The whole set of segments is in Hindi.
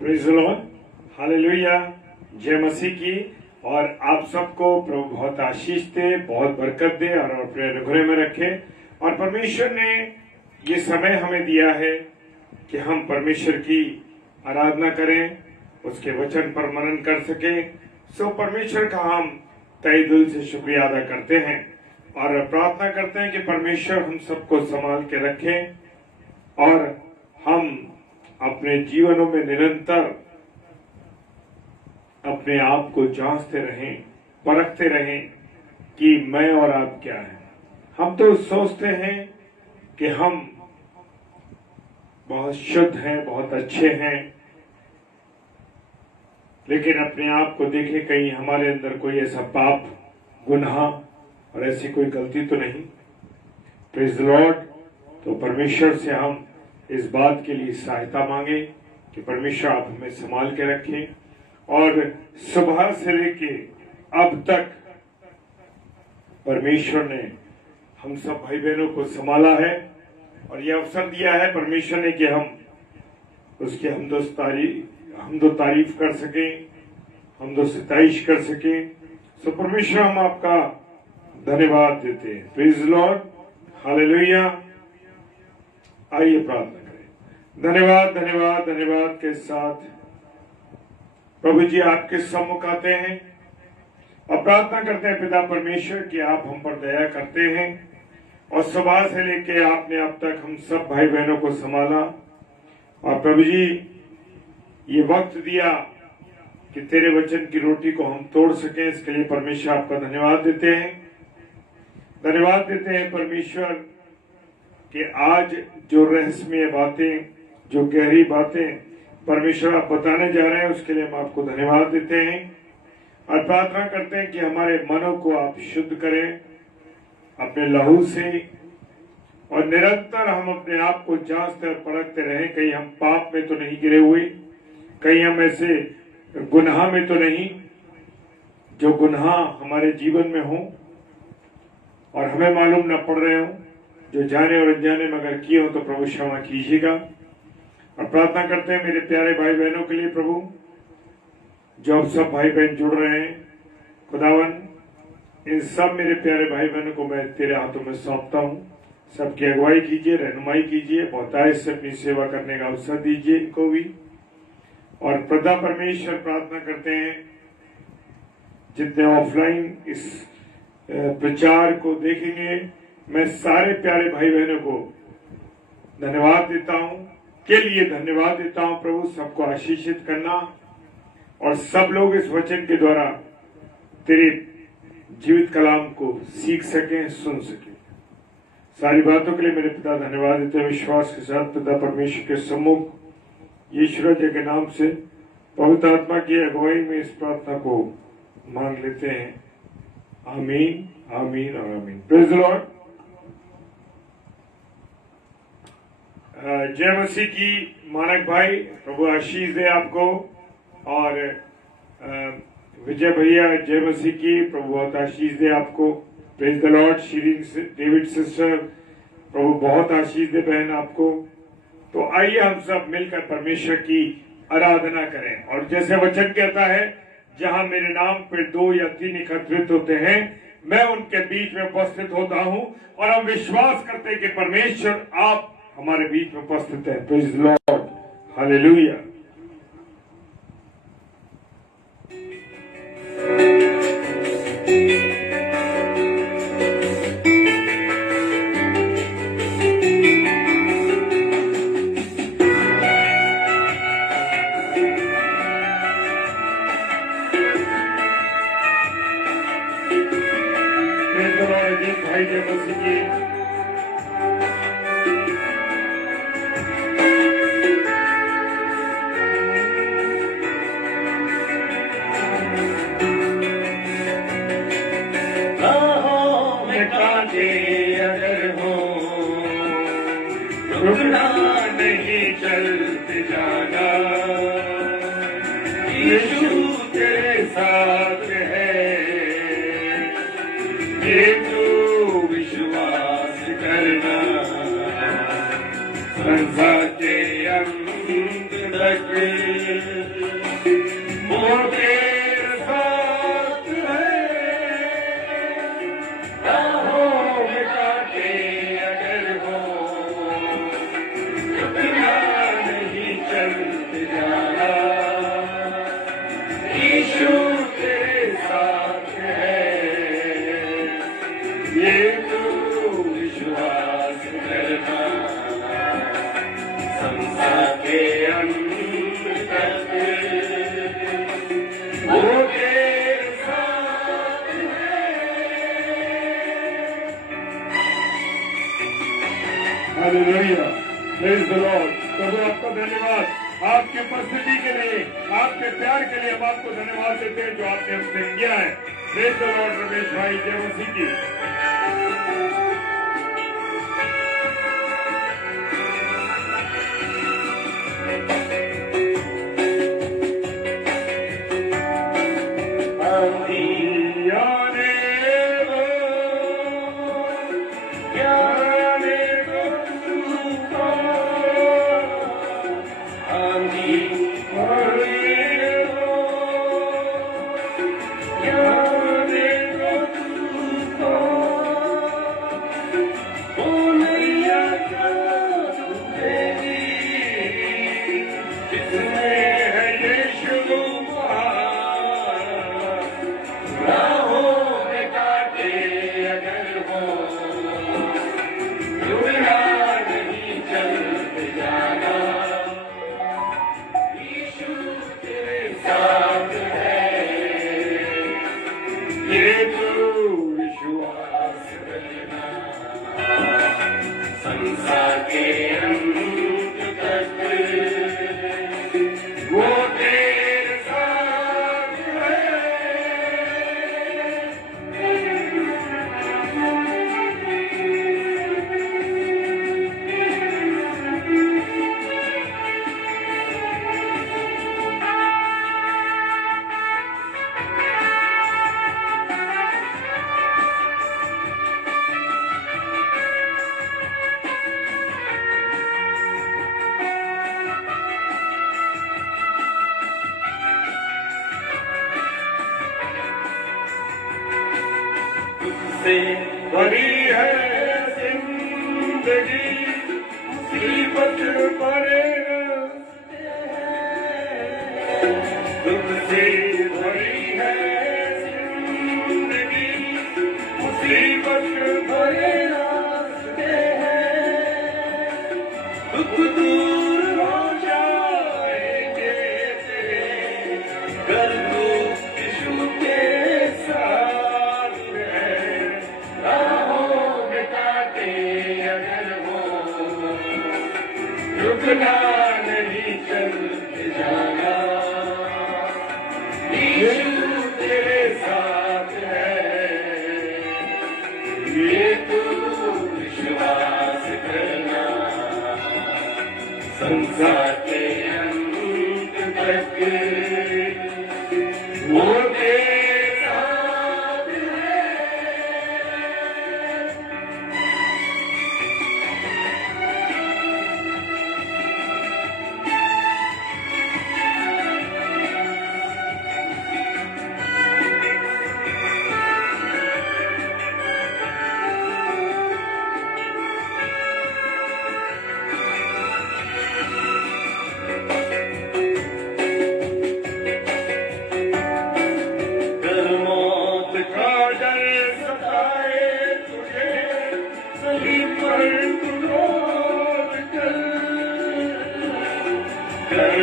प्रेज़ द लॉर्ड, हालेलुया, जय मसीह की। और आप सबको प्रभु बहुत आशीष दे, बहुत बरकत दे और अपने अनुग्रह में रखे। और परमेश्वर ने ये समय हमें दिया है कि हम परमेश्वर की आराधना करें, उसके वचन पर मनन कर सके। सो परमेश्वर का हम तहे दिल से शुक्रिया अदा करते हैं और प्रार्थना करते हैं कि परमेश्वर हम सबको संभाल के रखे और हम अपने जीवनों में निरंतर अपने आप को जांचते रहें, परखते रहें कि मैं और आप क्या हैं। हम तो सोचते हैं कि हम बहुत शुद्ध हैं, बहुत अच्छे हैं, लेकिन अपने आप को देखें, कहीं हमारे अंदर कोई ऐसा पाप, गुनाह और ऐसी कोई गलती तो नहीं। Praise the Lord. तो परमेश्वर से हम इस बात के लिए सहायता मांगे कि परमेश्वर आप हमें संभाल के रखें। और सुबह से लेके अब तक परमेश्वर ने हम सब भाई बहनों को संभाला है और यह अवसर दिया है परमेश्वर ने कि हम उसकी हमदो तारीफ कर सके, हमदो सिताइश कर सके। सो परमेश्वर हम आपका धन्यवाद देते हैं। Praise the Lord, hallelujah. आइए प्रार्थना करें। धन्यवाद धन्यवाद धन्यवाद के साथ प्रभु जी आपके सम्मुख आते हैं और प्रार्थना करते हैं पिता परमेश्वर कि आप हम पर दया करते हैं और सुबह से लेके आपने अब तक हम सब भाई बहनों को संभाला। और प्रभु जी ये वक्त दिया कि तेरे वचन की रोटी को हम तोड़ सकें, इसके लिए परमेश्वर आपका धन्यवाद देते हैं। धन्यवाद देते हैं परमेश्वर कि आज जो रहस्यमय बातें, जो गहरी बातें परमेश्वर आप बताने जा रहे हैं, उसके लिए हम आपको धन्यवाद देते हैं और प्रार्थना करते हैं कि हमारे मनों को आप शुद्ध करें अपने लहू से और निरंतर हम अपने आप को जांचते और परखते रहें, कहीं हम पाप में तो नहीं गिरे हुए, कहीं हम ऐसे गुनाह में तो नहीं जो गुनाह हमारे जीवन में हो और हमें मालूम न पड़ रहे हो, जो जाने और अनजाने में अगर किए हो तो प्रभु क्षमा कीजिएगा। और प्रार्थना करते हैं मेरे प्यारे भाई बहनों के लिए प्रभु, जो अब सब भाई बहन जुड़ रहे हैं, खुदावन इन सब मेरे प्यारे भाई बहनों को मैं तेरे हाथों में सौंपता हूँ। सबकी अगुवाई कीजिए, रहनुमाई कीजिए, बहुतायत से अपनी सेवा करने का अवसर दीजिए इनको भी। और प्रदा परमेश्वर प्रार्थना करते हैं जितने ऑफलाइन इस प्रचार को देखेंगे, मैं सारे प्यारे भाई बहनों को धन्यवाद देता हूँ, के लिए धन्यवाद देता हूँ प्रभु। सबको आशीषित करना और सब लोग इस वचन के द्वारा तेरे जीवित कलाम को सीख सकें, सुन सकें। सारी बातों के लिए मेरे पिता धन्यवाद देते हैं। विश्वास के साथ पिता परमेश्वर के सम्मुख यीशु राजा के नाम से पवित्र आत्मा की अगुवाई में इस प्रार्थना को मांग लेते हैं। आमीन, आमीन और आमीन। Praise the Lord. जय मसीह की। मानक भाई प्रभु आशीष दे आपको। और विजय भैया जय मसीह की, प्रभु बहुत आशीष दे आपको। Praise the Lord. Shireen David sister प्रभु बहुत आशीष दे बहन आपको। तो आइए हम सब मिलकर परमेश्वर की आराधना करें। और जैसे वचन कहता है, जहां मेरे नाम पर 2 या 3 एकत्रित होते हैं, मैं उनके बीच में उपस्थित होता हूं। और हम विश्वास करते हैं कि परमेश्वर आप हमारे बीच में उपस्थित है। Praise the Lord, hallelujah. भाई जय मसीह की। रुकना नहीं, चलते जाना, यीशु तेरे साथ है, ये तो विश्वास करना, संसार के अंत तक वो तेरे साथ है, राहों में कांटे अगर हो, रुकना नहीं चलते जाना, यीशु तेरे साथ है, ये तू विश्वास करना, संसार के अंत तक वो तेरे साथ है। Hallelujah, praise the Lord. प्रभु आपका धन्यवाद आपकी उपस्थिति के लिए, आपके प्यार के लिए हम आपको धन्यवाद देते हैं जो आपने हमसे किया है। Praise the Lord. रमेश भाई, जय मसीह की। संसार के अंत तक वो तेरे साथ है। से भरी है जिंदगी, मुसीबत भरे रास्ते हैं। दुख से भरी है जिंदगी, मुसीबत भरे रास्ते हैं। दुख दूर हो जाएंगे तेरे, कर दो यीशु के साथ। रुकना नहीं चलते जाना, यीशु तेरे साथ है, ये तू विश्वास करना, संसार के अंत तक वो तेरे साथ है।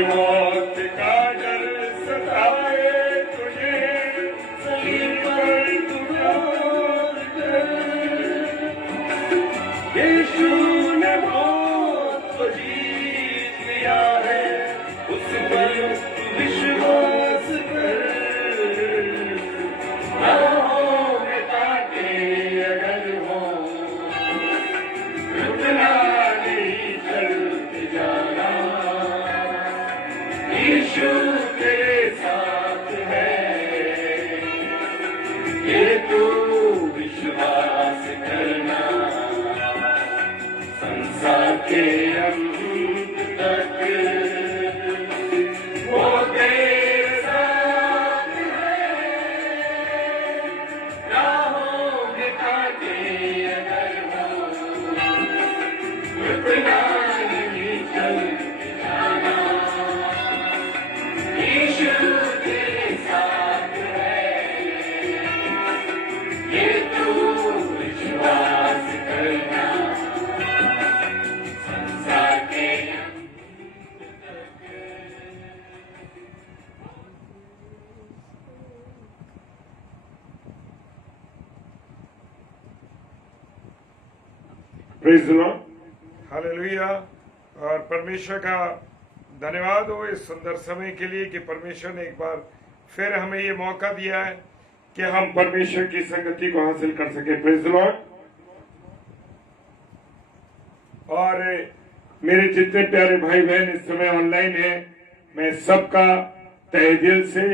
मौत का डर सताए तुझे, सलीब पर तू रोक कर। यीशु ने मौत को जीत लिया है, उस पर तू विश्वास कर। राहों में कांटे अगर हो, रुकना नहीं चलते जाना, यीशु तेरे साथ है, ये तू विश्वास करना, संसार के अंत तक प्रेज द लॉर्ड, हालेलुया। और परमेश्वर का धन्यवाद हो इस सुंदर समय के लिए कि परमेश्वर ने एक बार फिर हमें ये मौका दिया है कि हम परमेश्वर की संगति को हासिल कर सके। Praise the Lord. और मेरे जितने प्यारे भाई बहन इस समय ऑनलाइन हैं, मैं सबका तहे दिल से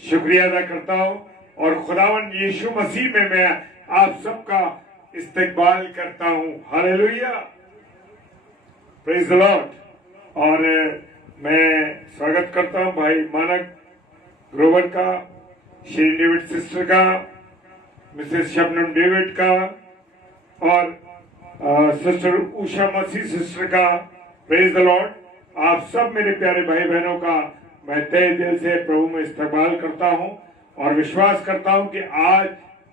शुक्रिया अदा करता हूं और खुदावंद यीशु मसीह में मैं आप सबका इस्तकबाल करता हूं। Hallelujah, praise the Lord. और मैं स्वागत करता हूं भाई मानक ग्रोवर का, श्री डेविड सिस्टर का, मिसेस शबनम डेविड का और सिस्टर उषा मसीह सिस्टर का। Praise the Lord. आप सब मेरे प्यारे भाई बहनों का मैं तहे दिल से प्रभु में इस्तकबाल करता हूं और विश्वास करता हूं कि आज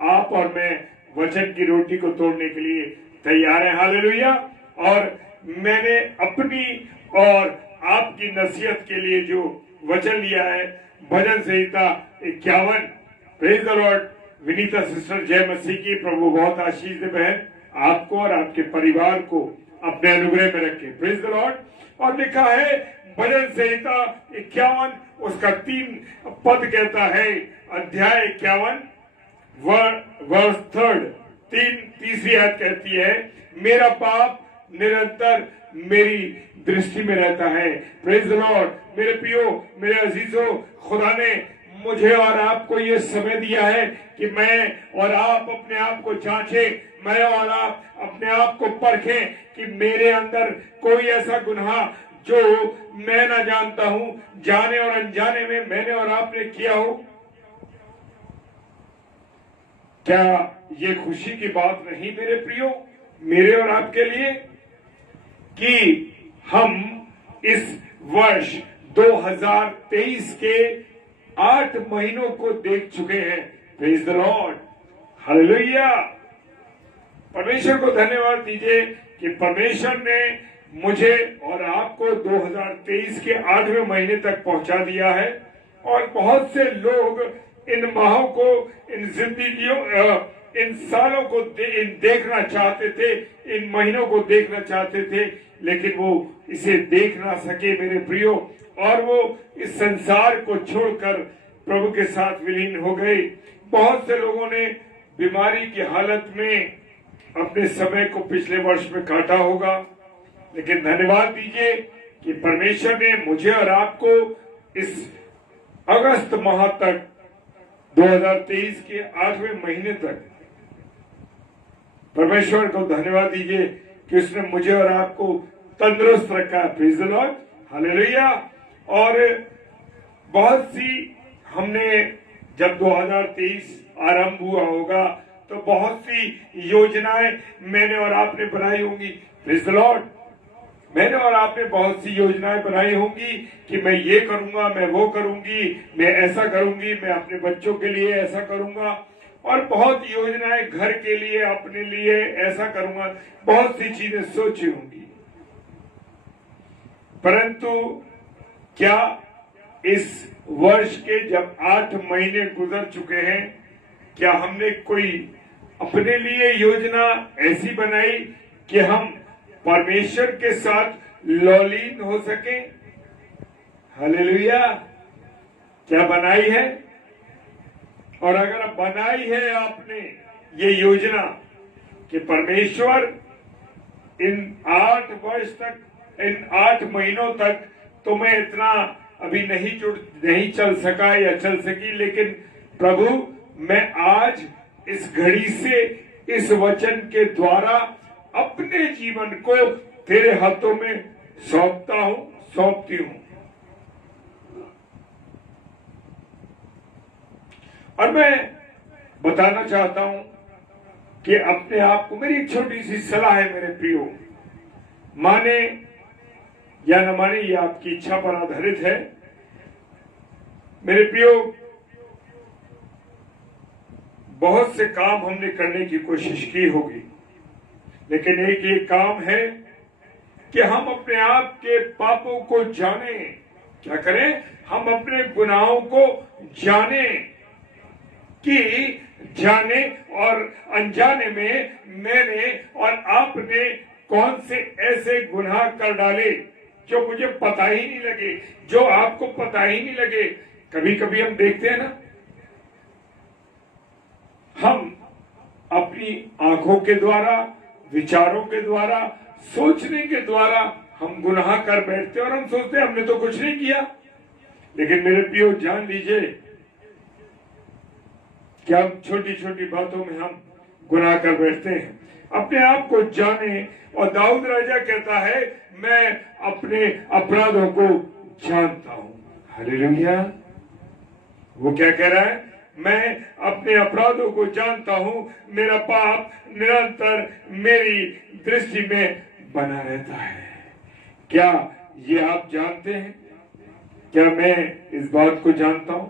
आप और मैं वचन की रोटी को तोड़ने के लिए तैयार हैं। हालेलुया। और मैंने अपनी और आपकी नसीहत के लिए जो वचन लिया है, भजन संहिता 51। Praise the Lord. Vinita sister, जय मसीह की। प्रभु बहुत आशीष दे बहन, आपको और आपके परिवार को अपने अनुग्रह में रखे। Praise the Lord. और लिखा है भजन संहिता 51 उसका 3 पद कहता है, अध्याय 51 वर्ष 3 तीसरी आयत कहती है, मेरा पाप निरंतर मेरी दृष्टि में रहता है। Praise the Lord. मेरे प्रियो, मेरे अजीजों, खुदा ने मुझे और आपको ये समय दिया है कि मैं और आप अपने आप को जांचें, मैं और आप अपने आप को परखें कि मेरे अंदर कोई ऐसा गुनाह जो मैं ना जानता हूं, जाने और अनजाने में मैंने और आपने किया हो। क्या ये खुशी की बात नहीं मेरे प्रियो, मेरे और आपके लिए, कि हम इस वर्ष 2023 के 8 महीनों को देख चुके हैं। Praise the Lord, hallelujah. परमेश्वर को धन्यवाद दीजिए कि परमेश्वर ने मुझे और आपको 2023 के 8वें महीने तक पहुंचा दिया है। और बहुत से लोग इन माहों को, इन जिंदगियों, इन सालों को देखना चाहते थे, इन महीनों को देखना चाहते थे, लेकिन वो इसे देख ना सके मेरे प्रियो, और वो इस संसार को छोड़कर प्रभु के साथ विलीन हो गए। बहुत से लोगों ने बीमारी की हालत में अपने समय को पिछले वर्ष में काटा होगा, लेकिन धन्यवाद दीजिए कि परमेश्वर ने मुझे और आपको इस अगस्त माह तक 2023 के 8वें महीने तक, परमेश्वर को धन्यवाद दीजिए कि उसने मुझे और आपको तंदुरुस्त रखा। Praise the Lord, hallelujah. और बहुत सी हमने, जब 2023 आरंभ हुआ होगा तो बहुत सी योजनाएं मैंने और आपने बनाई होंगी। Praise the Lord. मैंने और आपने बहुत सी योजनाएं बनाई होंगी कि मैं ये करूंगा, मैं वो करूंगी, मैं ऐसा करूंगी, मैं अपने बच्चों के लिए ऐसा करूंगा, और बहुत योजनाएं घर के लिए, अपने लिए ऐसा करूंगा, बहुत सी चीजें सोची होंगी। परंतु क्या इस वर्ष के जब 8 महीने गुजर चुके हैं, क्या हमने कोई अपने लिए योजना ऐसी बनाई कि हम परमेश्वर के साथ लौलीन हो सके? हालेलुया। क्या बनाई है? और अगर बनाई है आपने ये योजना कि परमेश्वर इन 8 वर्ष तक, इन 8 महीनों तक तुम्हें इतना अभी नहीं चल सका या चल सकी, लेकिन प्रभु मैं आज इस घड़ी से इस वचन के द्वारा अपने जीवन को तेरे हाथों में सौंपता हूं, सौंपती हूं। और मैं बताना चाहता हूं कि अपने आप को, मेरी एक छोटी सी सलाह है मेरे प्रियो, माने या न माने ये आपकी इच्छा पर आधारित है। मेरे प्रियो, बहुत से काम हमने करने की कोशिश की होगी, लेकिन एक ये काम है कि हम अपने आप के पापों को जाने। क्या करें? हम अपने गुनाहों को जाने, कि जाने और अनजाने में मैंने और आपने कौन से ऐसे गुनाह कर डाले जो मुझे पता ही नहीं लगे, जो आपको पता ही नहीं लगे। कभी कभी हम देखते हैं ना, हम अपनी आंखों के द्वारा, विचारों के द्वारा, सोचने के द्वारा हम गुनाह कर बैठते हैं और हम सोचते हैं हमने तो कुछ नहीं किया। लेकिन मेरे प्रियो जान लीजिए कि हम छोटी छोटी बातों में हम गुनाह कर बैठते हैं। अपने आप को जाने, और दाऊद राजा कहता है मैं अपने अपराधों को जानता हूं। हालेलुया। वो क्या कह रहा है? मैं अपने अपराधों को जानता हूं, मेरा पाप निरंतर मेरी दृष्टि में बना रहता है। क्या ये आप जानते हैं? क्या मैं इस बात को जानता हूं?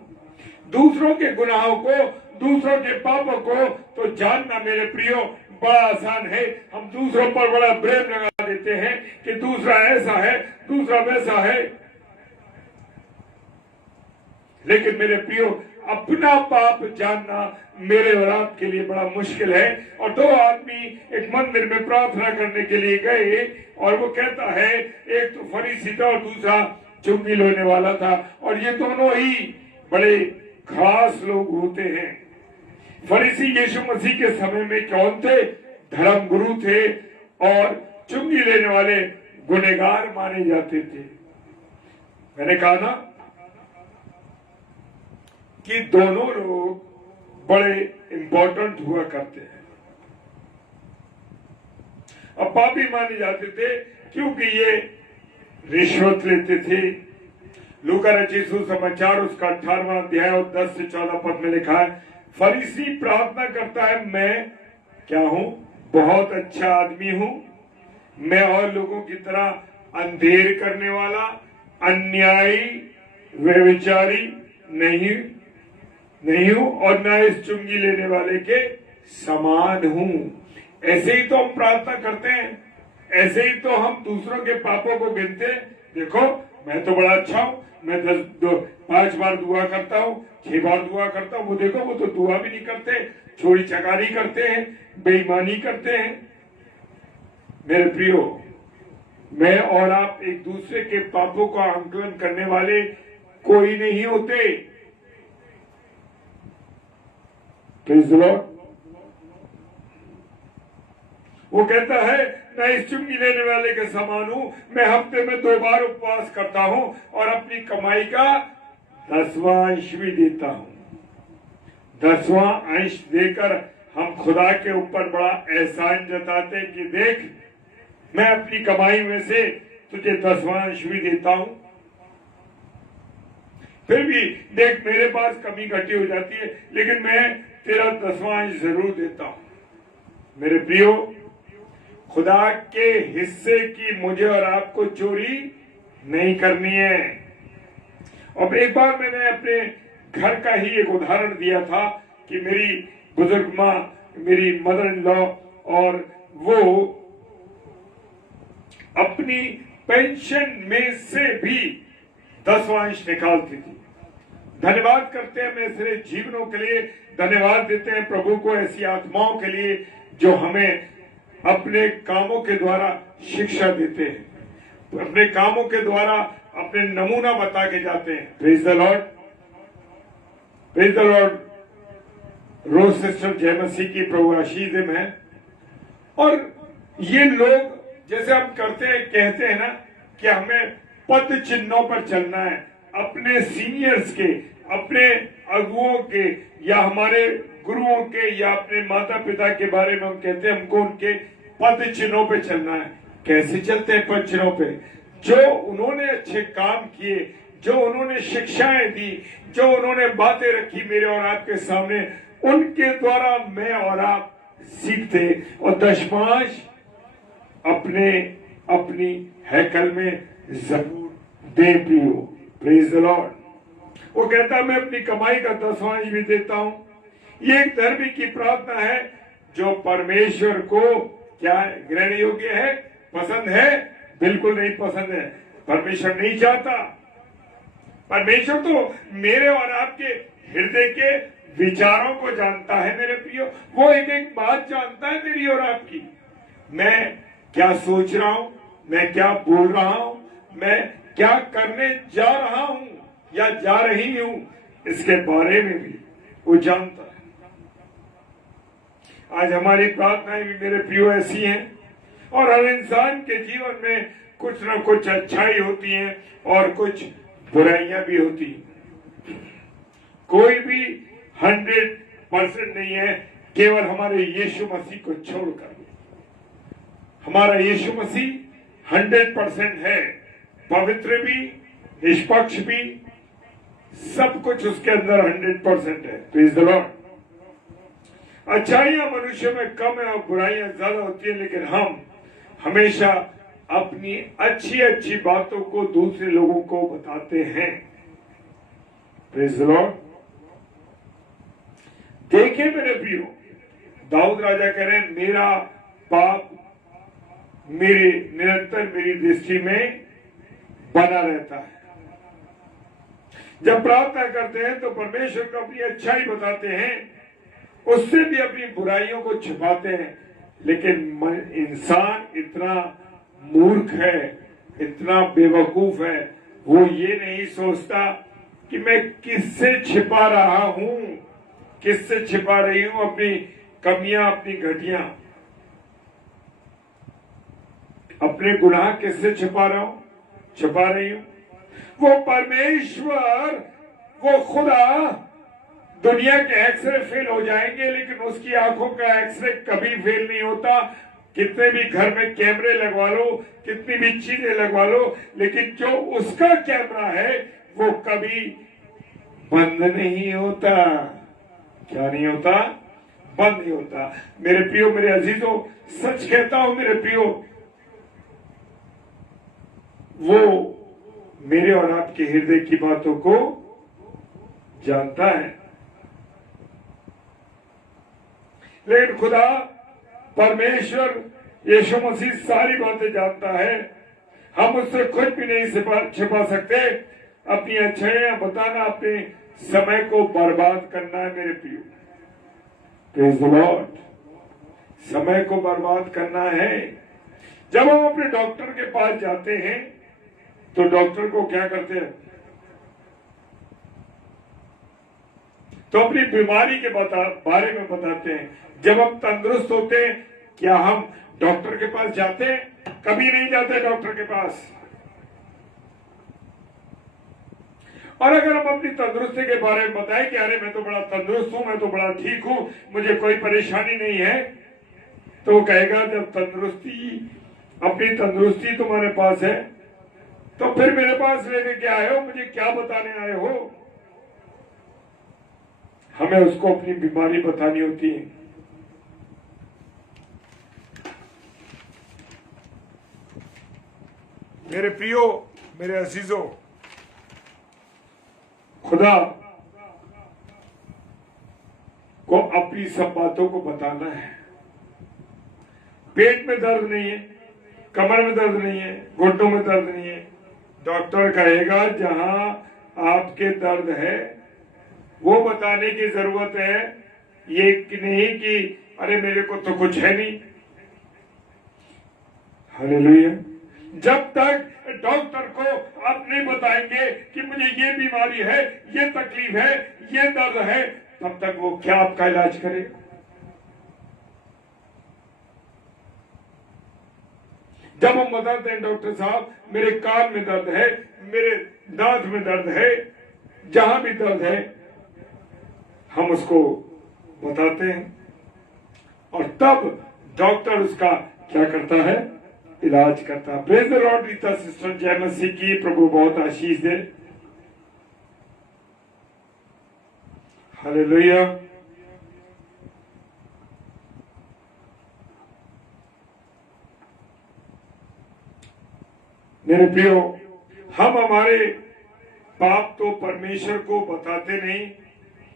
दूसरों के गुनाहों को, दूसरों के पापों को तो जानना मेरे प्रियो बड़ा आसान है। हम दूसरों पर बड़ा ब्लेम लगा देते हैं कि दूसरा ऐसा है, दूसरा वैसा है। लेकिन मेरे प्रियो अपना पाप जानना मेरे और आपके लिए बड़ा मुश्किल है। और दो आदमी एक मंदिर में प्रार्थना करने के लिए गए और वो कहता है, एक तो फरीसी था और दूसरा चुंगी लेने वाला था, और ये दोनों ही बड़े खास लोग होते हैं। फरीसी यीशु मसीह के समय में कौन थे? धर्म गुरु थे, और चुंगी लेने वाले गुनहगार माने जाते थे। मैंने कहा ना कि दोनों लोग बड़े इंपॉर्टेंट हुआ करते हैं, अब पापी माने जाते थे क्योंकि ये रिश्वत लेते थे। लूका रचित सुसमाचार उसका 18वां अध्याय और 10 से 14 पद में लिखा है, फरीसी प्रार्थना करता है, मैं क्या हूं? बहुत अच्छा आदमी हूं। मैं और लोगों की तरह अंधेर करने वाला, अन्यायी, व्यभिचारी नहीं हूं, और न इस चुंगी लेने वाले के समान हूं। ऐसे ही तो हम प्रार्थना करते हैं, ऐसे ही तो हम दूसरों के पापों को गिनते हैं। देखो मैं तो बड़ा अच्छा हूं, मैं 5 बार दुआ करता हूं, 6 बार दुआ करता हूं। वो देखो वो तो दुआ भी नहीं करते, चोरी चकारी करते हैं, बेईमानी करते हैं। मेरे प्रियो, मैं और आप एक दूसरे के पापों का आंकलन करने वाले कोई नहीं होते। Praise the Lord. वो कहता है मैं इस चुंगी लेने वाले के समान हूं, मैं हफ्ते में 2 बार उपवास करता हूं और अपनी कमाई का 10वां अंश भी देता हूं। 10वां अंश देकर हम खुदा के ऊपर बड़ा एहसान जताते हैं कि देख मैं अपनी कमाई में से तुझे 10वां अंश भी देता हूं। फिर भी देख मेरे पास कमी घटी हो जाती है, लेकिन मैं तेरा 10वां अंश जरूर देता हूं। मेरे प्रियो, खुदा के हिस्से की मुझे और आपको चोरी नहीं करनी है। अब एक बार मैंने अपने घर का ही एक उदाहरण दिया था कि मेरी बुजुर्ग माँ, मेरी मदर इन लॉ, और वो अपनी पेंशन में से भी 10वां अंश निकालती थी। धन्यवाद करते हैं हम ऐसे जीवनों के लिए, धन्यवाद देते हैं प्रभु को ऐसी आत्माओं के लिए जो हमें अपने कामों के द्वारा शिक्षा देते हैं, अपने कामों के द्वारा अपने नमूना बता के जाते हैं। Praise the lord, praise the lord. Rose sister जय मसीह की प्रभु आशीष है। और ये लोग जैसे हम करते हैं, कहते हैं ना कि हमें पद चिन्हों पर चलना है, अपने सीनियर्स के, अपने अगुओं के, या हमारे गुरुओं के, या अपने माता पिता के बारे में हम कहते हैं हमको उनके पद चिन्हों पे चलना है। कैसे चलते हैं पद चिन्हों पे? जो उन्होंने अच्छे काम किए, जो उन्होंने शिक्षाएं दी, जो उन्होंने बातें रखी मेरे और आपके सामने, उनके द्वारा मैं और आप सीखते और दशमांश अपने अपनी हैकल में जरूर दे प्रियो। Praise the Lord. वो कहता मैं अपनी कमाई का 10वां अंश भी देता हूं। ये एक धर्मी की प्रार्थना है जो परमेश्वर को क्या ग्रहण योग्य है, पसंद है? बिल्कुल नहीं पसंद है। परमेश्वर नहीं चाहता। परमेश्वर तो मेरे और आपके हृदय के विचारों को जानता है मेरे प्रियो। वो एक एक बात जानता है मेरी और आपकी। मैं क्या सोच रहा हूं, मैं क्या बोल रहा हूं, मैं क्या करने जा रहा हूं या जा रही हूं, इसके बारे में भी वो जानता है। आज हमारी प्रार्थनाएं भी मेरे प्रियो ऐसी हैं, और हर इंसान के जीवन में कुछ ना कुछ अच्छाई होती है और कुछ बुराइयां भी होती हैं। कोई भी 100% नहीं है, केवल हमारे यीशु मसीह को छोड़कर। हमारा यीशु मसीह 100% है, पवित्र भी, निष्पक्ष भी, सब कुछ उसके अंदर 100% है। Praise the Lord. अच्छाइयां मनुष्य में कम है और बुराइयां ज्यादा होती है, लेकिन हम हमेशा अपनी अच्छी अच्छी बातों को दूसरे लोगों को बताते हैं। Praise the Lord. देखिए मेरे प्रियो, दाऊद राजा कह रहे हैं, मेरा पाप मेरे निरंतर मेरी दृष्टि में बना रहता है। जब प्रार्थना करते हैं तो परमेश्वर को अपनी अच्छाई बताते हैं, उससे भी अपनी बुराइयों को छिपाते हैं। लेकिन इंसान इतना मूर्ख है, इतना बेवकूफ है, वो ये नहीं सोचता कि मैं किससे छिपा रहा हूं, किससे छिपा रही हूं अपनी कमियां, अपनी घटियां, अपने गुनाह किससे छिपा रहा हूं, छिपा रही हूं। वो परमेश्वर, वो खुदा, दुनिया के एक्सरे फेल हो जाएंगे, लेकिन उसकी आंखों का एक्सरे कभी फेल नहीं होता। कितने भी घर में कैमरे लगवा लो, कितनी भी चीजें लगवा लो, लेकिन जो उसका कैमरा है वो कभी बंद नहीं होता। क्या नहीं होता? बंद नहीं होता। मेरे प्रियो, मेरे अजीजों, सच कहता हूं मेरे प्रियो, वो मेरे और आपके हृदय की बातों को जानता है। लेकिन खुदा परमेश्वर यीशु मसीह सारी बातें जानता है। हम उससे कुछ भी नहीं छिपा सकते। अपनी अच्छाइयां बताना, अपने समय को बर्बाद करना है मेरे प्रियो। Praise the Lord. समय को बर्बाद करना है। जब हम अपने डॉक्टर के पास जाते हैं तो डॉक्टर को क्या करते हैं, तो अपनी बीमारी के बारे में बताते हैं। जब हम तंदुरुस्त होते हैं, क्या हम डॉक्टर के पास जाते हैं? कभी नहीं जाते डॉक्टर के पास। और अगर हम अपनी तंदुरुस्ती के बारे में बताएं कि अरे मैं तो बड़ा तंदुरुस्त हूं, मैं तो बड़ा ठीक हूं, मुझे कोई परेशानी नहीं है, तो वो कहेगा जब अपनी तंदुरुस्ती तुम्हारे पास है तो फिर मेरे पास लेने क्या आए हो, मुझे क्या बताने आए हो? हमें उसको अपनी बीमारी बतानी होती है। मेरे प्रियो, मेरे अजीजों, खुदा को अपनी सब बातों को बताना है। पेट में दर्द नहीं है, कमर में दर्द नहीं है, घुटनों में दर्द नहीं है, डॉक्टर कहेगा जहां आपके दर्द है वो बताने की जरूरत है, ये नहीं कि अरे मेरे को तो कुछ है नहीं। हालेलुया। जब तक डॉक्टर को आप नहीं बताएंगे कि मुझे ये बीमारी है, ये तकलीफ है, ये दर्द है, तब तक वो क्या आपका इलाज करे? जब हम बताते हैं डॉक्टर साहब मेरे कान में दर्द है, मेरे दांत में दर्द है, जहां भी दर्द है हम उसको बताते हैं, और तब डॉक्टर उसका क्या करता है? इलाज करता है। Praise the Lord. Rita sister जय मसीह की। प्रभु बहुत आशीष दे। हालेलुया। मेरे प्रियो, हम हमारे पाप तो परमेश्वर को बताते नहीं,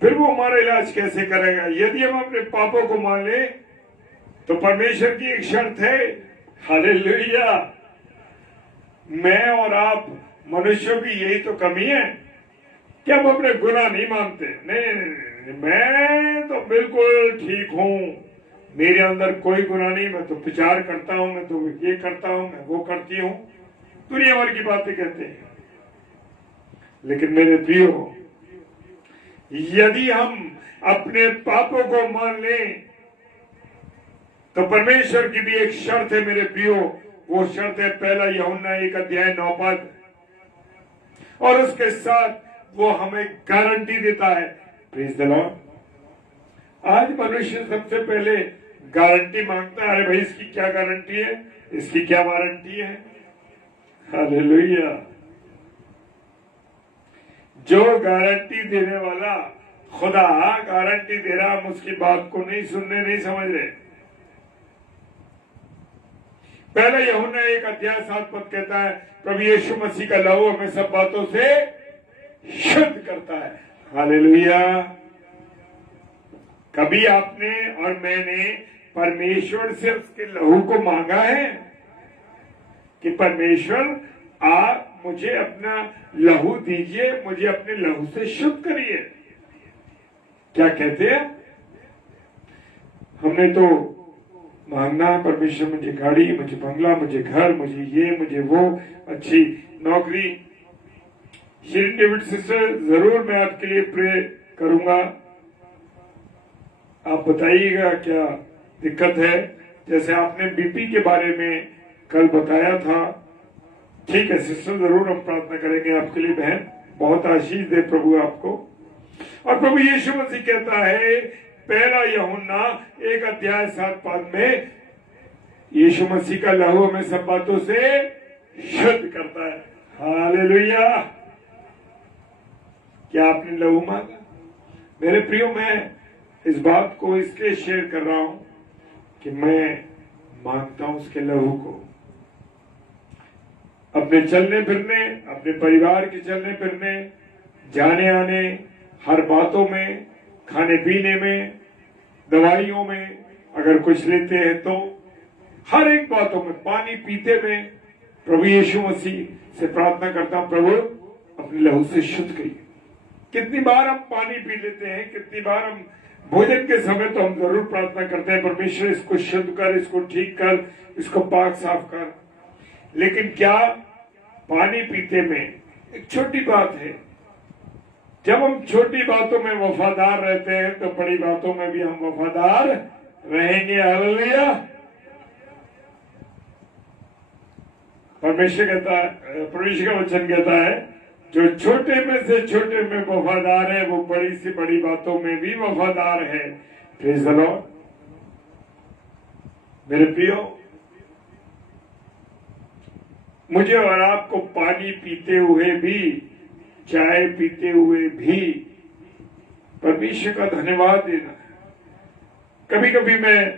फिर वो हमारा इलाज कैसे करेगा? यदि हम अपने पापों को मान ले तो परमेश्वर की एक शर्त है। हालेलुया। मैं और आप मनुष्यों की यही तो कमी है कि हम अपने गुनाह नहीं मानते। नहीं, मैं तो बिल्कुल ठीक हूं, मेरे अंदर कोई गुनाह नहीं, मैं तो प्रचार करता हूं, मैं तो ये करता हूं, मैं वो करती हूं, दुनिया भर की बातें कहते हैं। लेकिन मेरे प्रियो, यदि हम अपने पापों को मान लें तो परमेश्वर की भी एक शर्त है मेरे प्रियो। वो शर्त है 1 यूहन्ना 1:9, और उसके साथ वो हमें गारंटी देता है। Praise the Lord. आज मनुष्य सबसे पहले गारंटी मांगता है। अरे भाई, इसकी क्या गारंटी है, इसकी क्या वारंटी है? हालेलुया। जो गारंटी देने वाला खुदा गारंटी दे रहा, हम उसकी बात को नहीं सुनने, नहीं समझ रहे। 1 यूहन्ना 1:7 कहता है, प्रभु यीशु मसीह का लहू हमें सब बातों से शुद्ध करता है। हालेलुया। कभी आपने और मैंने परमेश्वर से उसके लहू को मांगा है कि परमेश्वर आप मुझे अपना लहू दीजिए, मुझे अपने लहू से शुद्ध करिए? क्या कहते हैं? हमने तो मांगना है, परमेश्वर मुझे गाड़ी, मुझे बंगला, मुझे घर, मुझे ये, मुझे वो, अच्छी नौकरी। श्री डेविड सिस्टर, जरूर मैं आपके लिए प्रे करूंगा। आप बताइएगा क्या दिक्कत है। जैसे आपने बीपी के बारे में कल बताया था, ठीक है सिस्टर, जरूर हम प्रार्थना करेंगे आपके लिए। बहन, बहुत आशीष दे प्रभु आपको। और प्रभु यीशु मसीह कहता है 1 यूहन्ना 1:7 में, यीशु मसीह का लहू हमें सब बातों से शुद्ध करता है। हालेलुया। क्या आपने लहू मांगा? मेरे प्रियो, मैं इस बात को इसलिए शेयर कर रहा हूं कि मैं मांगता हूं उसके लहू को अपने चलने फिरने, अपने परिवार के चलने फिरने, जाने आने, हर बातों में, खाने पीने में, दवाइयों में, अगर कुछ लेते हैं तो हर एक बातों में, पानी पीते में, प्रभु यीशु मसीह से प्रार्थना करता हूं, प्रभु अपने लहू से शुद्ध करिए। कितनी बार हम पानी पी लेते हैं, कितनी बार हम भोजन के समय तो हम जरूर प्रार्थना करते हैं, परमेश्वर इसको शुद्ध कर, इसको ठीक कर, इसको पाक साफ कर। लेकिन क्या पानी पीते में एक छोटी बात है, जब हम छोटी बातों में वफादार रहते हैं तो बड़ी बातों में भी हम वफादार रहेंगे। हालेलुया। परमेश्वर कहता है, परमेश्वर का वचन कहता है, जो छोटे में से छोटे में वफादार है वो बड़ी से बड़ी बातों में भी वफादार है। Praise the Lord. मेरे प्रियो, मुझे और आपको पानी पीते हुए भी, चाय पीते हुए भी परमेश्वर का धन्यवाद देना। कभी कभी मैं,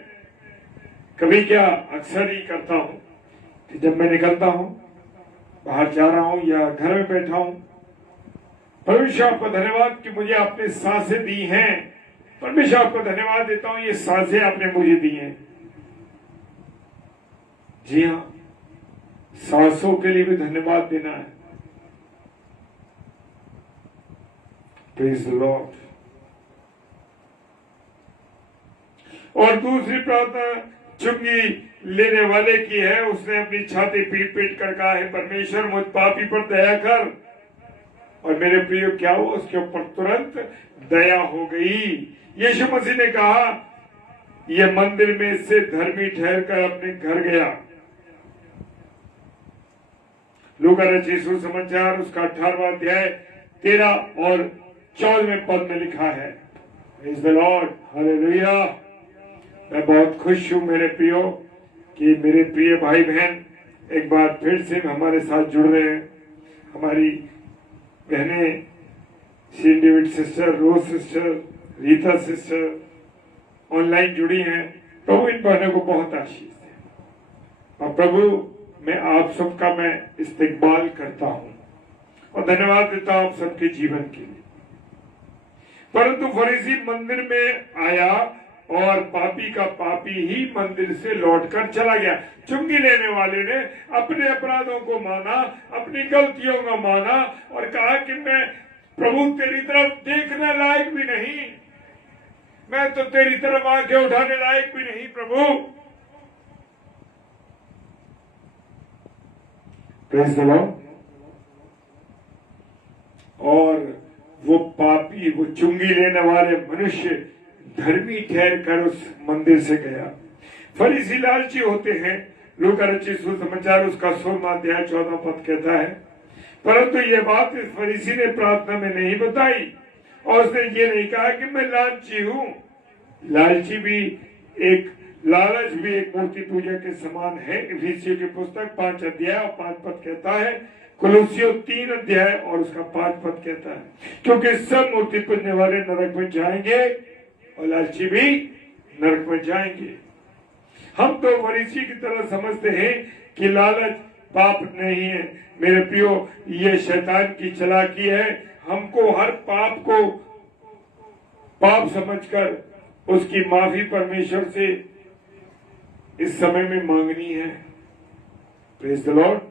कभी क्या अक्सर ही करता हूं कि जब मैं निकलता हूं, बाहर जा रहा हूं या घर में बैठा हूं, परमेश्वर आपका धन्यवाद कि मुझे आपने सांसें दी हैं। परमेश्वर आपको धन्यवाद देता हूं, ये सांसें आपने मुझे दी हैं। जी हाँ, सांसों के लिए भी धन्यवाद देना है। Praise the Lord. और दूसरी प्रार्थना चुंगी लेने वाले की है। उसने अपनी छाती पीट पीट कर कहा है, परमेश्वर मुझ पापी पर दया कर। और मेरे प्रियो, क्या हुआ? उसके ऊपर तुरंत दया हो गई। यीशु मसीह ने कहा, यह मंदिर में से धर्मी ठहर कर अपने घर गया। लूका रचित सुसमाचार उसका 18वां अध्याय 13 और 14वें पद में लिखा है। Praise the Lord. हालेलुया। मैं बहुत खुश हूं मेरे प्रियो कि मेरे प्रिय भाई बहन एक बार फिर से हमारे साथ जुड़ रहे हैं। हमारी बहनें श्री डेविड सिस्टर, रोज सिस्टर, रीता सिस्टर ऑनलाइन जुड़ी हैं। प्रभु इन बहनों को बहुत आशीष दे। और प्रभु, मैं आप सबका मैं इस्तेकबाल करता हूं और धन्यवाद देता हूं आप सबके जीवन के लिए। परंतु फरीसी मंदिर में आया और पापी का पापी ही मंदिर से लौटकर चला गया। चुंगी लेने वाले ने अपने अपराधों को माना, अपनी गलतियों को माना और कहा कि मैं प्रभु तेरी तरफ देखने लायक भी नहीं, मैं तो तेरी तरफ आंखें उठाने लायक भी नहीं प्रभु। Praise the Lord. और वो पापी, वो चुंगी लेने वाले मनुष्य धर्मी ठहर कर उस मंदिर से गया। फरीसी लालची होते हैं। लूका रचित सुसमाचार उसका 16वां अध्याय 14वां पद कहता है, परंतु ये बात इस फरीसी ने प्रार्थना में नहीं बताई और उसने ये नहीं कहा कि मैं लालची हूं। लालची भी एक लालच भी एक मूर्ति पूजा के समान है। इफिसियों की पुस्तक 5 अध्याय और 5 पद कहता है, कुलुस्सियों 3 अध्याय और उसका 5 पद कहता है, क्योंकि सब मूर्ति पूजने वाले नरक में जाएंगे और लालची भी नरक में जाएंगे। हम तो फरीसी की तरह समझते हैं कि लालच पाप नहीं है। मेरे प्रियो, ये शैतान की चालाकी है। हमको हर पाप को पाप समझकर उसकी माफी परमेश्वर से इस समय में मांगनी है। Praise the Lord.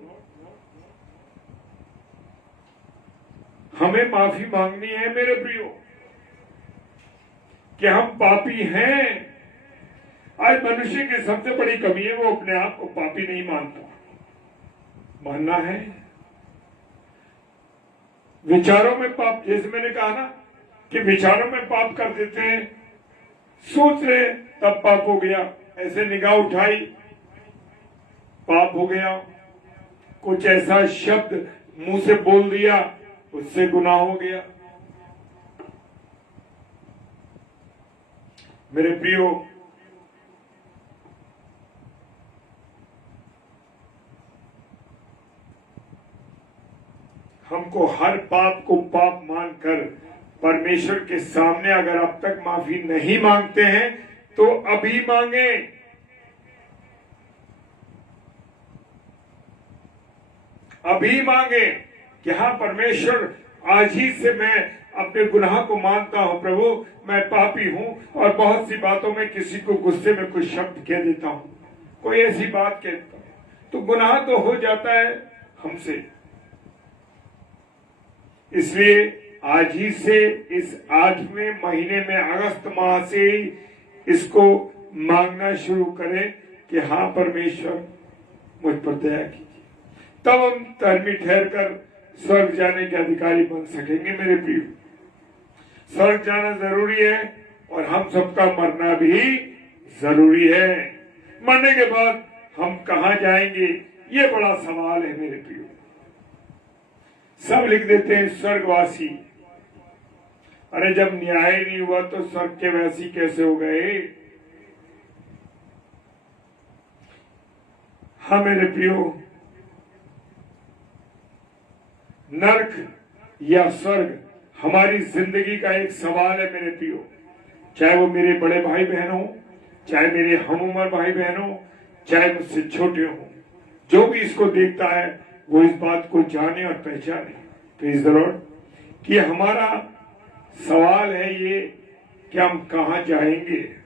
हमें माफी मांगनी है मेरे प्रियो कि हम पापी हैं। आज मनुष्य की सबसे बड़ी कमी है, वो अपने आप को पापी नहीं मानता। मानना है विचारों में पाप, जैसे मैंने कहा ना कि विचारों में पाप कर देते हैं, सोच रहे तब पाप हो गया, ऐसे निगाह उठाई पाप हो गया, कुछ ऐसा शब्द मुंह से बोल दिया उससे गुनाह हो गया। मेरे प्रियो, हमको हर पाप को पाप मानकर परमेश्वर के सामने अगर अब तक माफी नहीं मांगते हैं तो अभी मांगे। अभी मांगे कि हाँ परमेश्वर, आज ही से मैं अपने गुनाह को मानता हूं प्रभु, मैं पापी हूं और बहुत सी बातों में किसी को गुस्से में कुछ शब्द कह देता हूं, कोई ऐसी बात कहता हूं तो गुनाह तो हो जाता है हमसे। इसलिए आज ही से इस 8वें महीने में अगस्त माह से ही इसको मांगना शुरू करें कि हाँ परमेश्वर मुझ पर दया कीजिए, तब हम धर्मी ठहर कर स्वर्ग जाने के अधिकारी बन सकेंगे। मेरे प्रिय, स्वर्ग जाना जरूरी है और हम सबका मरना भी जरूरी है। मरने के बाद हम कहां जाएंगे, ये बड़ा सवाल है मेरे प्रिय। सब लिख देते हैं स्वर्गवासी। अरे जब न्याय नहीं हुआ तो स्वर्ग के वासी कैसे हो गए? हाँ मेरे प्रियो, नरक या स्वर्ग हमारी जिंदगी का एक सवाल है मेरे प्रियो। चाहे वो मेरे बड़े भाई बहन हो, चाहे मेरे हम उम्र भाई बहन हो, चाहे मुझसे छोटे हो, जो भी इसको देखता है वो इस बात को जाने और पहचाने, प्रेज़ द लॉर्ड, कि हमारा सवाल है ये कि हम कहां जाएंगे।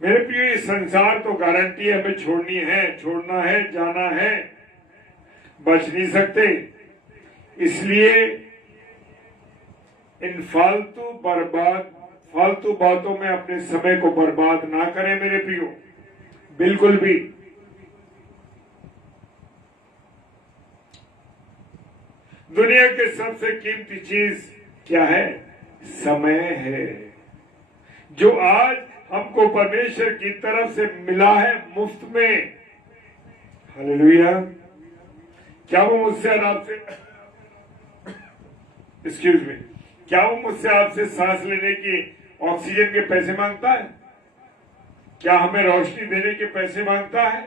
मेरे प्रिय, ये संसार तो गारंटी है हमें छोड़नी है, छोड़ना है, जाना है, बच नहीं सकते। इसलिए इन फालतू बातों में अपने समय को बर्बाद ना करें मेरे प्रियो, बिल्कुल भी। दुनिया के सबसे कीमती चीज क्या है? समय है, जो आज हमको परमेश्वर की तरफ से मिला है मुफ्त में। हालेलुया। क्या वो मुझसे और आपसे एक्सक्यूज मी, क्या वो मुझसे आपसे सांस लेने की ऑक्सीजन के पैसे मांगता है? क्या हमें रोशनी देने के पैसे मांगता है?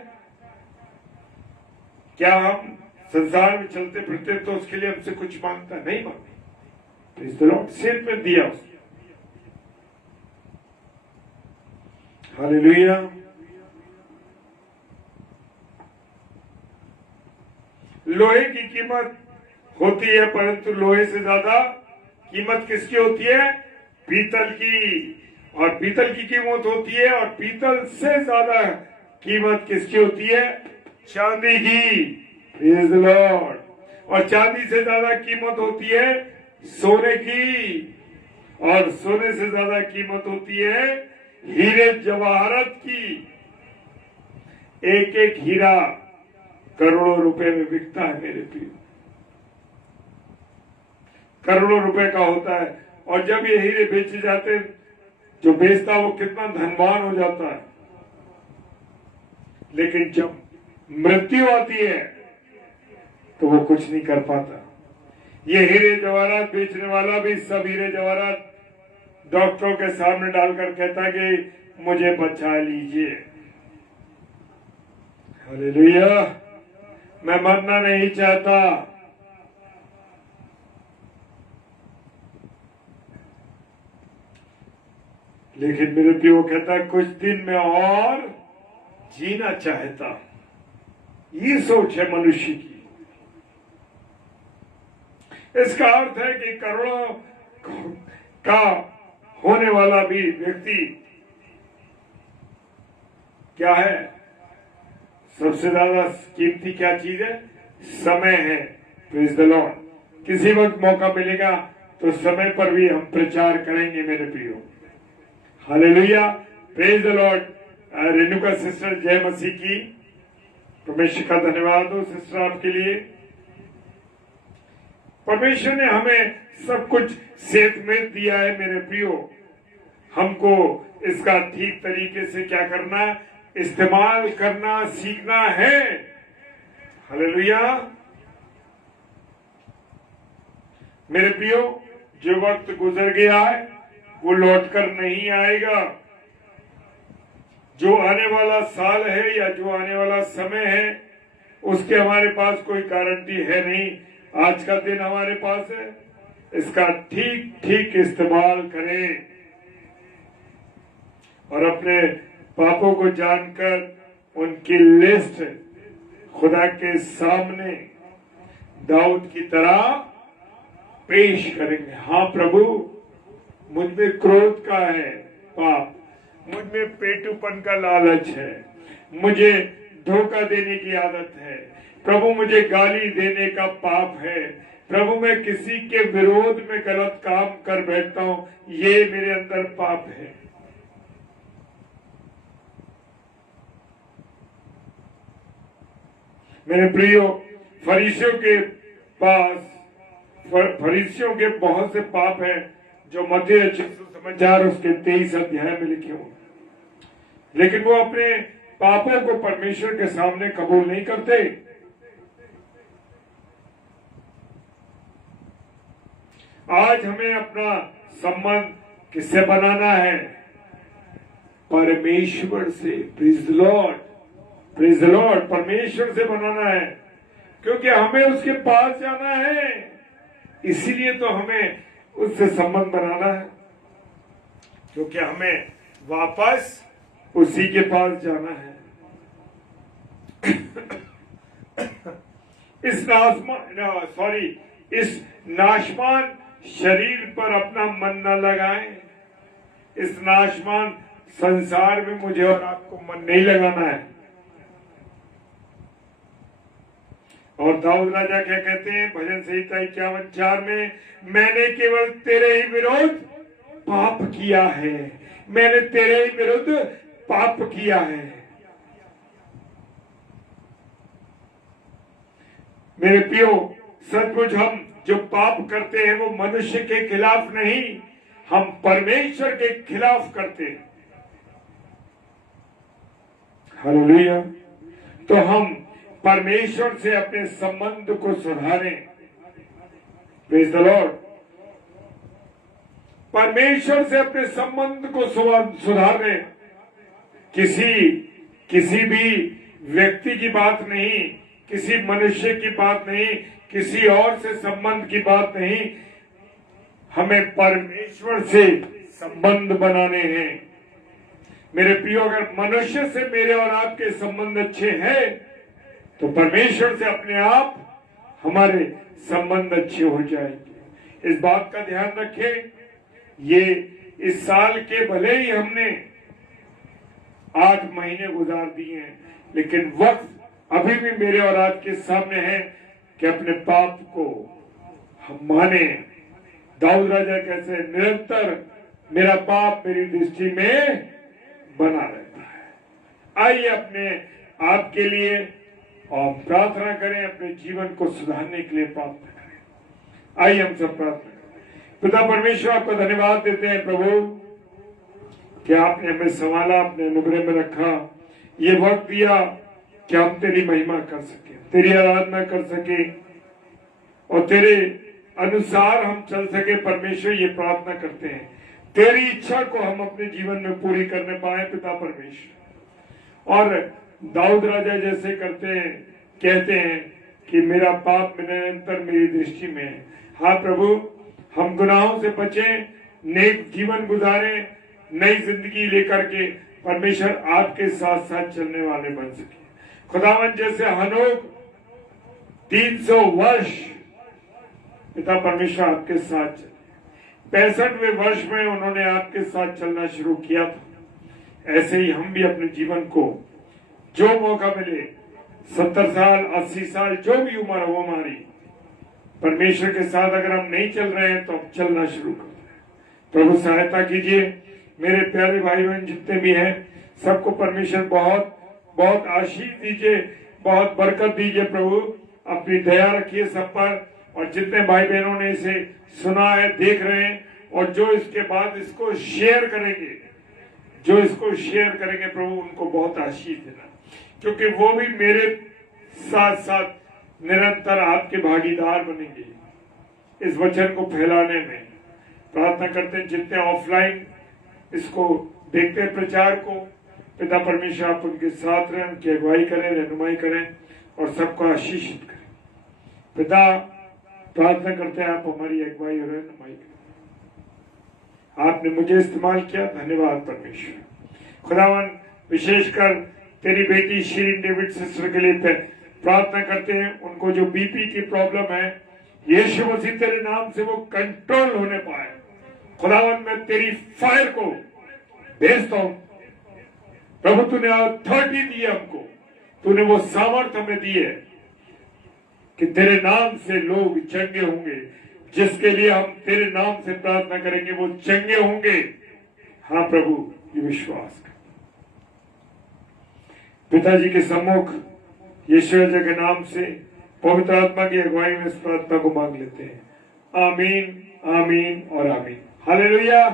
क्या हम संसार में चलते फिरते तो उसके लिए हमसे कुछ मांगता? नहीं मांगते। इस तरह सेठ में दिया उसने। हालेलुया। लोहे की कीमत होती है, परंतु लोहे से ज्यादा कीमत किसकी होती है? पीतल की। और पीतल की कीमत होती है, और पीतल से ज्यादा कीमत किसकी होती है? चांदी की। Praise the Lord. और चांदी से ज्यादा कीमत होती है सोने की, और सोने से ज्यादा कीमत होती है हीरे जवाहरात की। एक एक हीरा करोड़ों रुपए में बिकता है मेरे प्रिय, करोड़ों रुपए का होता है। और जब ये हीरे बेचे जाते, जो बेचता वो कितना धनवान हो जाता है, लेकिन जब मृत्यु आती है तो वो कुछ नहीं कर पाता। ये हीरे जवाहरात बेचने वाला भी सब हीरे जवाहरात डॉक्टरों के सामने डालकर कहता है कि मुझे बचा लीजिए। हालेलुया, मैं मरना नहीं चाहता। लेकिन मेरे प्रियो कहता है कुछ दिन में और जीना चाहता। ये सोच है मनुष्य की। इसका अर्थ है कि करोड़ों का होने वाला भी व्यक्ति क्या है? सबसे ज्यादा कीमती क्या चीज है? समय है। Praise the Lord. किसी वक्त मौका मिलेगा तो समय पर भी हम प्रचार करेंगे मेरे प्रियो। Hallelujah, praise the Lord. Renuka sister, जय मसीह की। परमेश्वर का धन्यवाद हो सिस्टर आपके लिए। परमेश्वर ने हमें सब कुछ सेहत में दिया है मेरे प्रियो। हमको इसका ठीक तरीके से क्या करना, इस्तेमाल करना सीखना है। हालेलुया। मेरे प्रियो, जो वक्त गुजर गया है वो लौटकर नहीं आएगा। जो आने वाला साल है या जो आने वाला समय है उसके हमारे पास कोई गारंटी है नहीं। आज का दिन हमारे पास है, इसका ठीक ठीक इस्तेमाल करें और अपने पापों को जानकर उनकी लिस्ट खुदा के सामने दाऊद की तरह पेश करेंगे। हाँ प्रभु, मुझ में क्रोध का है पाप, मुझ में पेटूपन का लालच है, मुझे धोखा देने की आदत है प्रभु, मुझे गाली देने का पाप है प्रभु, मैं किसी के विरोध में गलत काम कर बैठता हूं, ये मेरे अंदर पाप है। मेरे प्रियो, फरीसियों के बहुत से पाप हैं जो मत्ती रचित समाचार उसके 23 अध्याय में लिखे हुए, लेकिन वो अपने पापों को परमेश्वर के सामने कबूल नहीं करते। आज हमें अपना संबंध किससे बनाना है? परमेश्वर से। Praise the Lord, praise the Lord. परमेश्वर से बनाना है, क्योंकि हमें उसके पास जाना है। इसीलिए तो हमें उससे संबंध बनाना है, क्योंकि हमें वापस उसी के पास जाना है। इस नाशवान शरीर पर अपना मन न लगाएं। इस नाशवान संसार में मुझे और आपको मन नहीं लगाना है। और दाऊद राजा क्या कहते हैं भजन संहिता 51:4 में? मैंने केवल तेरे ही विरुद्ध पाप किया है, मैंने तेरे ही विरुद्ध पाप किया है। मेरे प्रियो, सचमुच हम जो पाप करते हैं वो मनुष्य के खिलाफ नहीं, हम परमेश्वर के खिलाफ करते हैं। हालेलुया। तो हम परमेश्वर से अपने संबंध को सुधारें। Praise the Lord. परमेश्वर से अपने संबंध को सुधारें। किसी भी व्यक्ति की बात नहीं, किसी मनुष्य की बात नहीं, किसी और से संबंध की बात नहीं, हमें परमेश्वर से संबंध बनाने हैं। मेरे प्रियो, अगर मनुष्य से मेरे और आपके संबंध अच्छे हैं तो परमेश्वर से अपने आप हमारे संबंध अच्छे हो जाएंगे। इस बात का ध्यान रखें। ये इस साल के भले ही हमने 8 महीने गुजार दिए हैं, लेकिन वक्त अभी भी मेरे और आपके सामने है कि अपने पाप को हम माने। दाऊद राजा कैसे निरंतर मेरा पाप मेरी दृष्टि में बना रहता है। आइए अपने आप के लिए और प्रार्थना करें, अपने जीवन को सुधारने के लिए प्रार्थना करें। आइए हम सब प्रार्थना करें। पिता परमेश्वर, आपको धन्यवाद देते हैं प्रभु कि आपने हमें संभाला, अपने अनुग्रह में रखा, ये वक्त दिया कि हम तेरी महिमा कर सके, तेरी आराधना कर सके और तेरे अनुसार हम चल सके। परमेश्वर, ये प्रार्थना करते हैं तेरी इच्छा को हम अपने जीवन में पूरी करने पाए पिता परमेश्वर। और दाऊद राजा जैसे कहते हैं कि मेरा पाप निरंतर मेरी दृष्टि में है। हाँ प्रभु, हम गुनाहों से बचें, नेक जीवन गुजारें, नई जिंदगी लेकर के परमेश्वर आपके साथ साथ चलने वाले बन सके। खुदावन, जैसे हनोक 300 वर्ष पिता परमेश्वर आपके साथ चले, 65वें वर्ष में उन्होंने आपके साथ चलना शुरू किया था, ऐसे ही हम भी अपने जीवन को जो मौका मिले, 70 साल 80 साल जो भी उम्र हो हमारी, परमेश्वर के साथ अगर हम नहीं चल रहे हैं तो अब चलना शुरू कर दें। प्रभु सहायता कीजिए। मेरे प्यारे भाई बहन जितने भी हैं सबको परमेश्वर बहुत बहुत आशीष दीजिए, बहुत बरकत दीजिए। प्रभु अपनी दया रखिए सब पर। और जितने भाई बहनों ने इसे सुना है, देख रहे हैं और जो इसके बाद इसको शेयर करेंगे, प्रभु उनको बहुत आशीष देना, क्योंकि वो भी मेरे साथ साथ निरंतर आपके भागीदार बनेंगे इस वचन को फैलाने में। प्रार्थना करते हैं जितने ऑफलाइन इसको देखते हैं प्रचार को, पिता परमेश्वर आप उनके साथ रहें, उनकी अगुवाई करें, रहनुमाई करें और सबको आशीषित करें। पिता, प्रार्थना करते हैं आप हमारी अगुवाई और रहनुमाई करें। आपने मुझे इस्तेमाल किया, धन्यवाद परमेश्वर। खुदावन, विशेषकर तेरी बेटी शीरीन डेविड सिस्टर के लिए प्रार्थना करते हैं, उनको जो बीपी की प्रॉब्लम है, यीशु मसीह तेरे नाम से वो कंट्रोल होने पाए। खुदावन, मैं तेरी फायर को भेजता हूं प्रभु। तूने अथॉरिटी दी है हमको, तूने वो सामर्थ्य हमें दी है कि तेरे नाम से लोग चंगे होंगे। जिसके लिए हम तेरे नाम से प्रार्थना करेंगे वो चंगे होंगे। हाँ प्रभु, ये विश्वास कर। पिताजी के सम्मुख यीशु के नाम से पवित्र आत्मा की अगुवाई में इस प्रार्थना को मांग लेते हैं। आमीन, आमीन और आमीन। Hallelujah,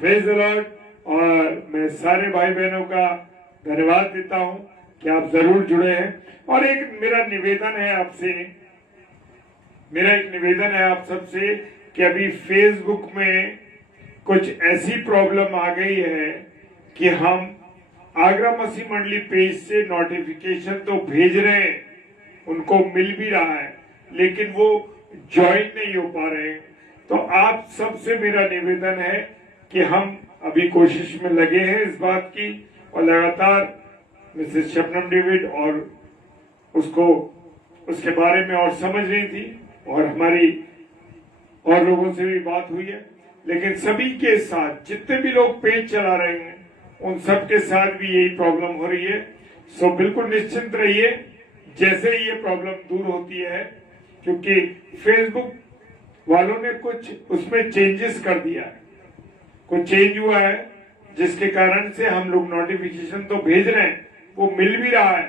praise the Lord. और मैं सारे भाई बहनों का धन्यवाद देता हूं कि आप जरूर जुड़े हैं। और एक मेरा निवेदन है आप सबसे कि अभी फेसबुक में कुछ ऐसी प्रॉब्लम आ गई है कि हम आगरा मसीह मंडली पेज से नोटिफिकेशन तो भेज रहे हैं, उनको मिल भी रहा है, लेकिन वो ज्वाइन नहीं हो पा रहे हैं। तो आप सबसे मेरा निवेदन है कि हम अभी कोशिश में लगे हैं इस बात की, और लगातार मिसेस शबनम डेविड और उसको उसके बारे में और समझ रही थी, और हमारी और लोगों से भी बात हुई है। लेकिन सभी के साथ जितने भी लोग पेज चला रहे हैं उन सब के साथ भी यही प्रॉब्लम हो रही है। सो बिल्कुल निश्चिंत रहिए, जैसे ही ये प्रॉब्लम दूर होती है, क्योंकि फेसबुक वालों ने कुछ उसमें चेंजेस कर दिया है, कुछ चेंज हुआ है जिसके कारण से हम लोग नोटिफिकेशन तो भेज रहे हैं, वो मिल भी रहा है,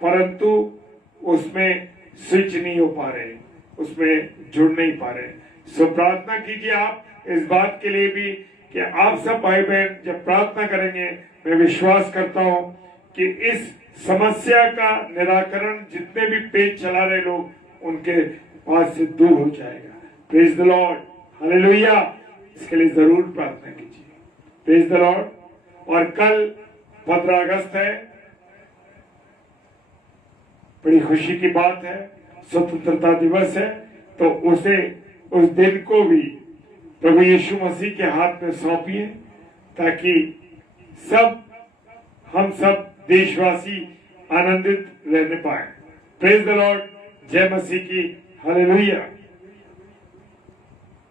परंतु उसमें स्विच नहीं हो पा रहे, उसमें जुड़ नहीं पा रहे। सो प्रार्थना कीजिए आप इस बात के लिए भी कि आप सब भाई बहन जब प्रार्थना करेंगे, मैं विश्वास करता हूं कि इस समस्या का निराकरण जितने भी पेज चला रहे लोग उनके पास से दूर हो जाएगा। Praise the Lord, hallelujah. इसके लिए जरूर प्रार्थना कीजिए। Praise the Lord. और कल 15 अगस्त है, बड़ी खुशी की बात है, स्वतंत्रता दिवस है। तो उस दिन को भी प्रभु यीशु मसीह के हाथ में सौंपिए, ताकि हम सब देशवासी आनंदित रहने पाए। प्रेज द लॉर्ड, जय मसीह की, हालेलुया।